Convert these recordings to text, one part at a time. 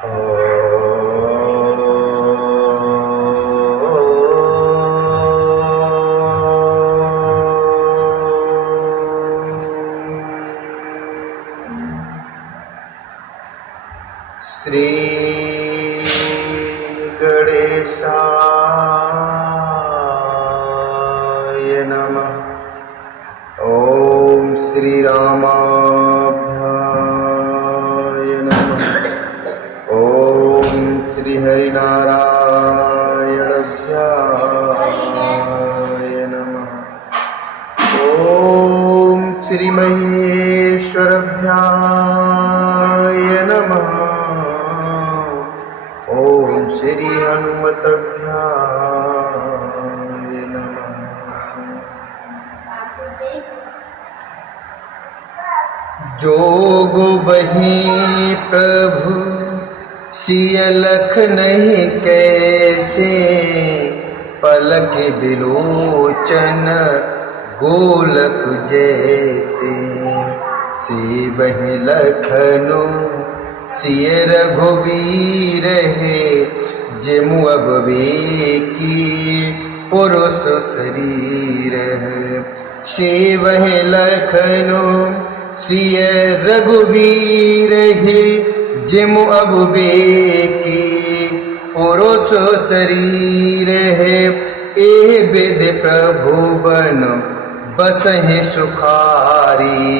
श्री गणेशाय नमः। ओम श्री रामाभ्याय नमः। ओम श्री हरिनारायणाभ्याय नमः। ओम श्री महेश्वराभ्याय नमः। ओम श्री हनुमताभ्याय नमः। जोग वही प्रभु सिय लख नहीं कैसे, पलक बिलोचन गोलक जैसे। से वही लखनु सिय रघुवीर है, जिमु अब की पुरुष शरीर है। से वही लखनु सिय रघुवीर है, जिमु अब की पुरुष शरीर है। ए विद प्रभु बन बसहि सुखारी,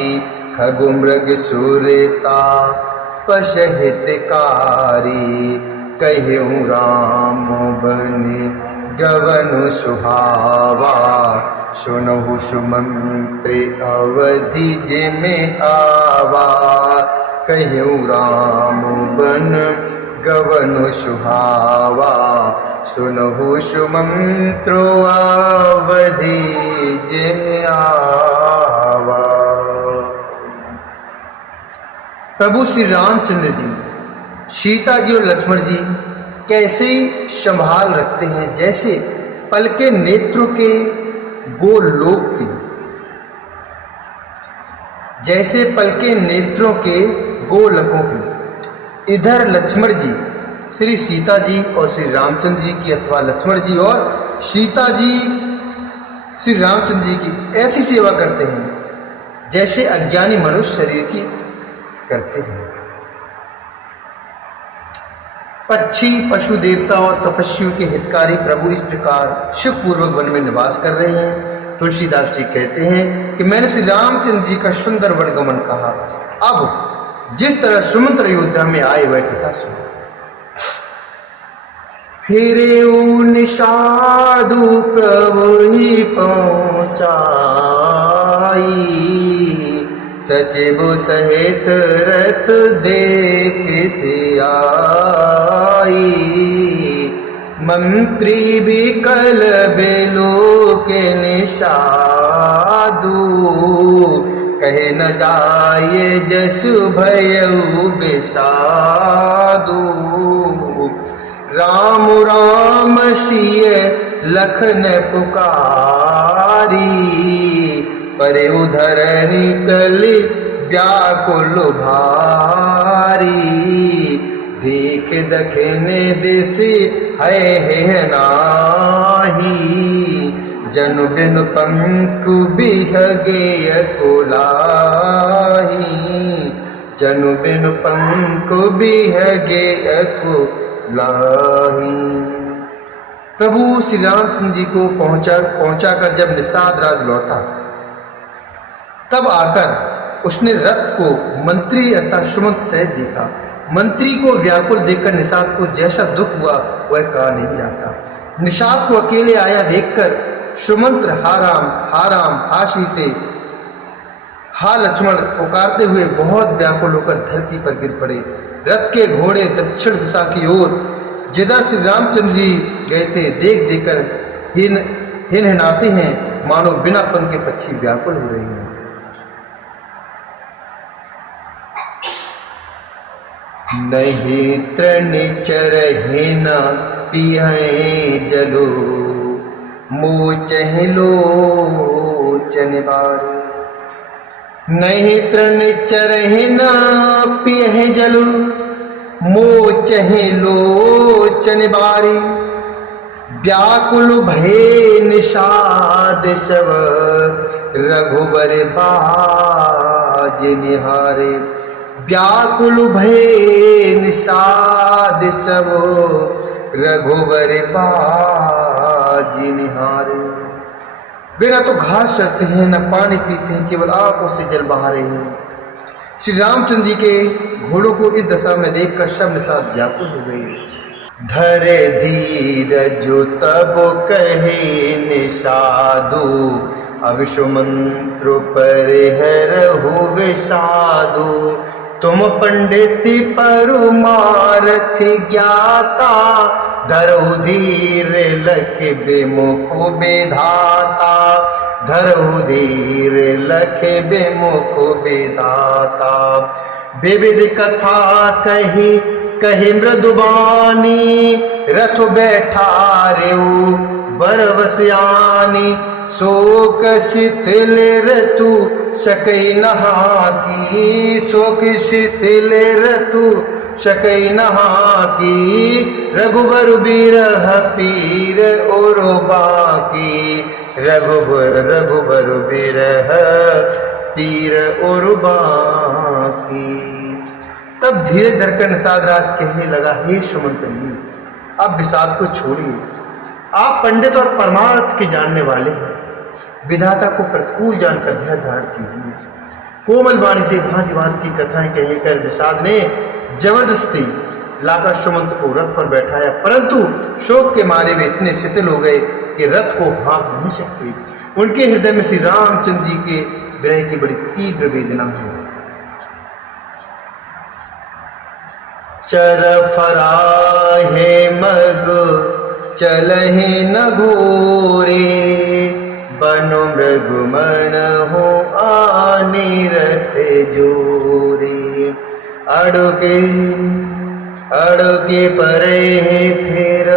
खगु मृग सुरता पशहितकारी। कहूँ राम बन गवनु सुहावा, सुनहु सुमंत्र अवधि जिमि आवा। कहूँ राम बन गवनु सुहावा, सुनहु सुमंत्र अवधि जिमि आवा। प्रभु श्री रामचंद्र जी सीता जी और लक्ष्मण जी कैसे संभाल रखते हैं, जैसे पलके नेत्रों के गोलोक की, जैसे पलके नेत्रों के गोलकों की। इधर लक्ष्मण जी श्री सीता जी और श्री रामचंद्र जी की, अथवा लक्ष्मण जी और सीता जी श्री रामचंद्र जी की ऐसी सेवा करते हैं जैसे अज्ञानी मनुष्य शरीर की करते हैं। पक्षी, पशु, देवता और तपस्वियों के हितकारी प्रभु इस प्रकार सुखपूर्वक वन में निवास कर रहे हैं। तुलसीदास जी कहते हैं कि मैंने श्री रामचंद्र जी का सुंदर वनगमन कहा, अब जिस तरह सुमंत्र अयोध्या में आए वह कथा सुनो। फिरे निषादु प्रभु ही पहुँचाई, सचिव सहित रथ देख से आई। मंत्री भी कल बेलो के निषादु, कहे न जाए जसु भयउ बिषादु। राम राम सिय लखन पुकारी, परे उधर निकल व्याकुल भारी। देख दखिन दिस है नाही, जनु बिन पंखु बिहगे अकुलाही। जनु बिन पंखु बिहगे अकुलाही। प्रभु श्री रामचंद्र जी को पहुंचा कर जब निषाद राज लौटा, तब आकर उसने रथ को मंत्री अर्थात सुमंत सहित देखा। मंत्री को व्याकुल देखकर निषाद को जैसा दुख हुआ वह कहा नहीं जाता। निषाद को अकेले आया देखकर सुमंत्र हा राम हा सीते हा लक्ष्मण पुकारते हुए बहुत व्याकुल होकर धरती पर गिर पड़े। रथ के घोड़े दक्षिण दिशा की ओर जिधर श्री रामचंद्र जी गए थे देख देकर हिनहिनाते हैं, मानो बिना पंख के पक्षी व्याकुल हो रहे हैं। नहीं तृण चरहिन पियहि जलो, मोचहि लोचन बारी। नहीं तृण चरहिन पियहि जलो, मोचहि लोचन बारी, व्याकुल भय निषाद शव, रघुबर बाज निहारे। व्याकुल भय निषाद शव, रघुबर बाज निहारे। वे न तो घास चरते हैं, न पानी पीते हैं, केवल आंखों से जल बहा रहे हैं। श्री रामचंद्र जी के घोड़ों को इस दशा में देखकर शव निषाद व्याकुल हो गए। धरे धीर जो तब कहे निषादु, अविषु मंत्र परिहरहु विषादु। तुम पंडित परमारथि ज्ञाता, धरहु धीर लख विमुख विधाता। धरहु धीर लख विमुख विधाता। विविध कथा कही कही मृदुबानी, रथ बैठा रेऊ बरवस्यानी। शोक शिथिल ऋतु सकई नहाकी, शोक शिथिल ऋतु सकई नहाकी। रघुबर बिरह पीर और बाकी, रघुबर बिरह पीर और बाकी। तब धीरज धरकर निषाद राज कहने लगा, हे सुमंत जी, आप विषाद को छोड़िए। आप पंडित और परमार्थ के जानने वाले हैं। विधाता को प्रतिकूल जानकर धैर्य धारण कीजिए। कोमल वाणी से भांति भांति की कथाएं कहकर विषाद ने जबरदस्ती लाकर सुमंत को रथ पर बैठाया, परंतु शोक के मारे वे इतने शिथिल हो गए कि रथ को हाँक नहीं सकते। उनके हृदय में श्री रामचंद्र जी के विरह की बड़ी तीव्र वेदना हुई। चर फराहे मग चलहि न घोरे, बनु मृग मन हो आने रथ जोरे। अड़के अड़के परे फिर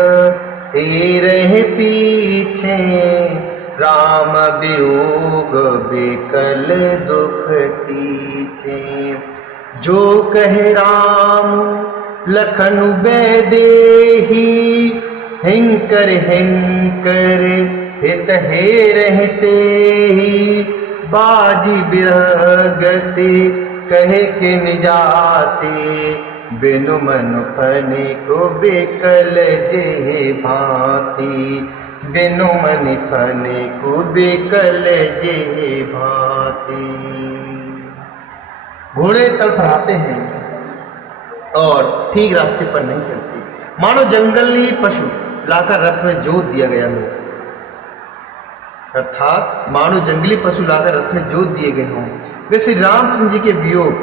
रहे पीछे, राम वियोग बेकल दुख टीछे। जो कहे राम लखन बेदेही, हिंकर हिंकर हित हे रहते ही। बाजी बिरगते कहे के निजाते, बिनु मन फने को बेकल जे भांति। बिनु मन फने को बेकल जे भांति। घोड़े तड़फड़ाते हैं और ठीक रास्ते पर नहीं चलते, मानो जंगली पशु लाकर रथ में जोत दिया गया हो। अर्थात मानो जंगली पशु लाकर रथ में जोत दिए गए हों। वे श्री रामचंद्र जी के वियोग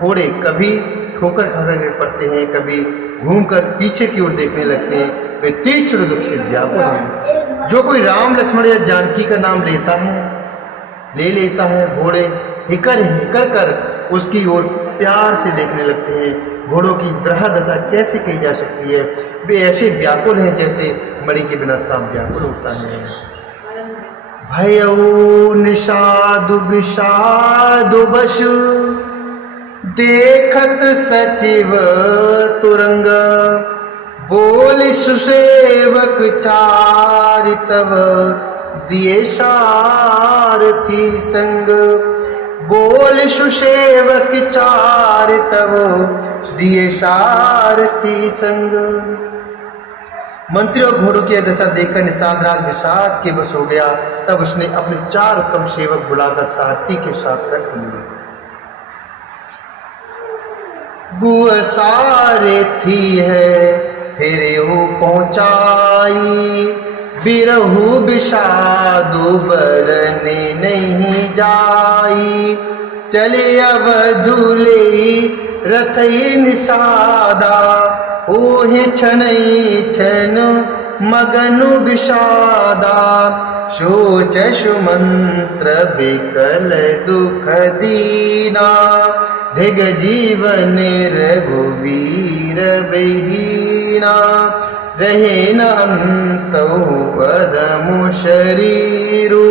घोड़े कभी ठोकर खाकर गिर पड़ते हैं, कभी घूमकर पीछे की ओर देखने लगते हैं। वे तीक्ष्ण दुख से व्याकुल हैं। जो कोई राम लक्ष्मण या जानकी का नाम लेता है, घोड़े हिकर हिकर कर उसकी ओर प्यार से देखने लगते हैं। घोड़ों की विरह दशा कैसे कही जा सकती है? वे ऐसे व्याकुल हैं जैसे मणि के बिना सांप व्याकुल होता है। भयउ निषादु विषादु बसु, देखत सचिव तुरंग। बोल सुसेवक चारितव, दिए सारथी संग। बोल सुसेवक चारितव, दिए सारथी संग। मंत्री और घोड़ों की दशा देखकर निषाद राज विषाद के बस हो गया। तब उसने अपने 4 उत्तम सेवक बुलाकर सारथी के साथ कर दिए। गुह सारथी है फिर पहुंचाई, बिरहु विषादु बरने नहीं जाई। चले अवधुले रथई निषादा, ओहे छनई छन मगनु विषादा। शोच सुमंत्र बिकल दुख दीना, धिग जीवन रघुवीर बहीना। रहे न अंतौ अदमु शरीरु,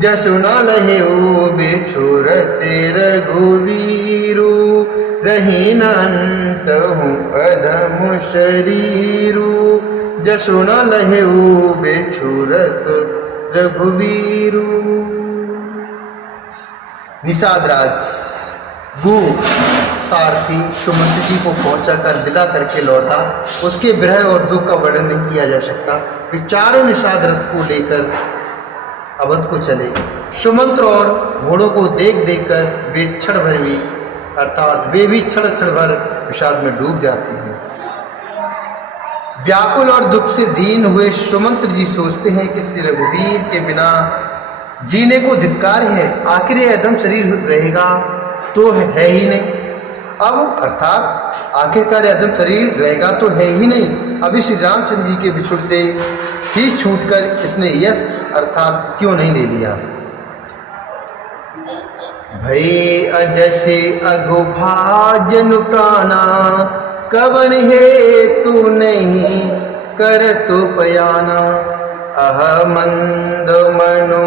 जसु न लहेउ बिछुरत रघुवीरु। रही न अंत हूँ अधम शरीरू, जसु न लहेऊ बेछुरत रघुवीरू। निषाद राज गु सारथी सुमंत जी को पहुंचाकर विदा करके लौटा। उसके विरह और दुख का वर्णन नहीं किया जा सकता। वे चारों निषाद रथ को लेकर अवध को चले। सुमंत्र और घोड़ों को देख देख कर वे क्षण भर भी अर्थात वे भी क्षण क्षण भर विषाद में डूब जाते हैं। व्याकुल और दुख से दीन हुए सुमंत्र जी सोचते हैं कि श्री रघुवीर के बिना जीने को धिक्कार है। आखिर यह अधम शरीर रहेगा तो है ही नहीं। अब अर्थात आखिरकार यह अधम शरीर रहेगा तो है ही नहीं। अभी श्री रामचंद्र जी के बिछुड़ते ही छूटकर इसने यश अर्थात क्यों नहीं ले लिया। भई अजसे अघुभाजन प्राणा, कवन हेतु नहीं कर तो पयाना। अहमंद मनो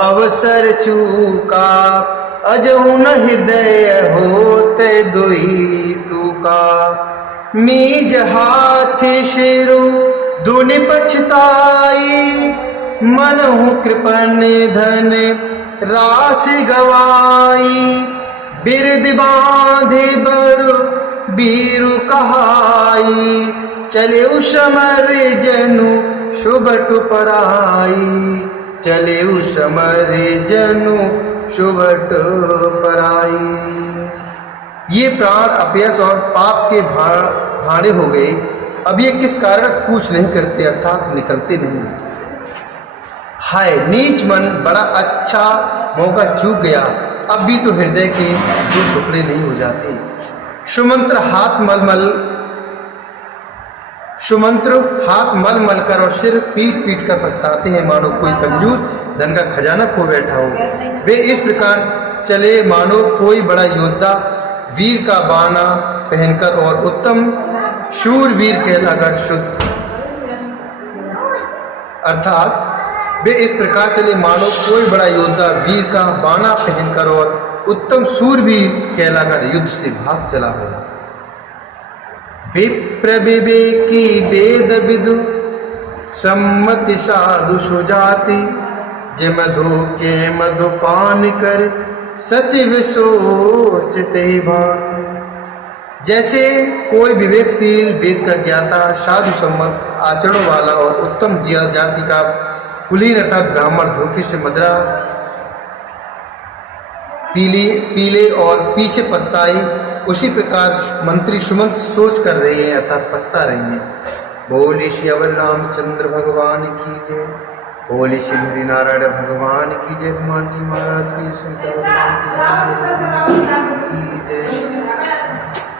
अवसर चूका, अजहु न हृदय होते दोई टूका। नीज हाथ शिरु दुनि पछताई, मनहु कृपण धन राशि गवाई। बिरद बांधे बरु बीरु कहाई, चले समर जनु शुभटु पराई। चले समर जनु शुभटु पराई। ये प्राण अपयश और पाप के भाड़े हो गए। अब ये किस कारण कूच नहीं करते अर्थात निकलते नहीं। हाय नीच मन, बड़ा अच्छा मौका चूक गया। अब भी तो हृदय के दो टुकड़े नहीं हो जाते। सुमंत्र हाथ मल मल कर और सिर पीट पीट कर पछताते हैं, मानो कोई कंजूस धन का खजाना खो बैठा हो। वे इस प्रकार चले मानो कोई बड़ा योद्धा वीर का बाना पहनकर और उत्तम शूरवीर कहलाकर शुद्ध अर्थात वे इस प्रकार चले मानो कोई बड़ा योद्धा वीर का बाना पहनकर और उत्तम शूरवीर कहलाकर युद्ध से भाग चला हो। विप्र विवेकी वेद विदु सम्मति साधु सुजाति, जे मधु के मधुपान कर सचिव सोचते भांति। जैसे कोई विवेकशील वेद का ज्ञाता साधु सम्मत आचरणों वाला और उत्तम जाति का कुलीन अर्थात ब्राह्मण धोखे से मदरा पीले और पीछे पछताई, उसी प्रकार मंत्री सुमंत सोच कर रहे हैं अर्थात पछता रहे हैं। बोले श्री अवर रामचंद्र भगवान की जय। बोले श्री हरि नारायण भगवान की जय। हनुमान जी महाराज की, शंकर भगवान की जय।